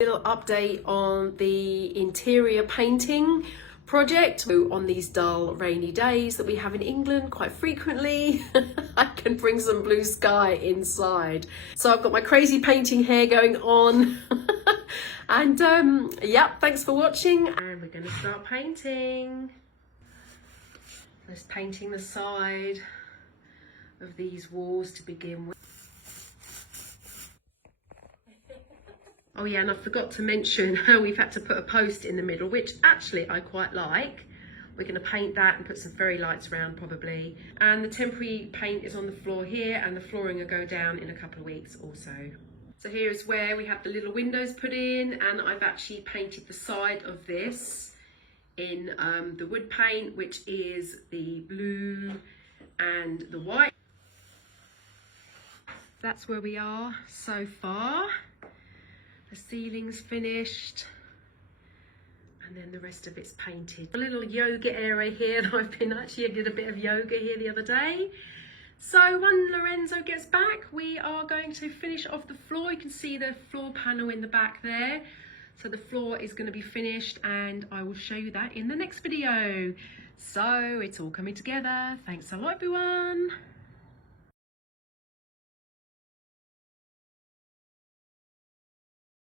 Little update on the interior painting project. So on these dull rainy days that we have in England quite frequently, I can bring some blue sky inside. So I've got my crazy painting hair going on. And yeah, thanks for watching, and we're going to start painting. Just painting the side of these walls to begin with. Oh yeah, and I forgot to mention how we've had to put a post in the middle, which actually I quite like. We're going to paint that and put some fairy lights around probably. And the temporary paint is on the floor here, and the flooring will go down in a couple of weeks also. So here is where we have the little windows put in, and I've actually painted the side of this in the wood paint, which is the blue and the white. That's where we are so far. The ceiling's finished, and then the rest of it's painted. A little yoga area here that I've been actually, I did a bit of yoga here the other day. So when Lorenzo gets back, we are going to finish off the floor. You can see the floor panel in the back there. So the floor is going to be finished, and I will show you that in the next video. So it's all coming together. Thanks a lot, everyone.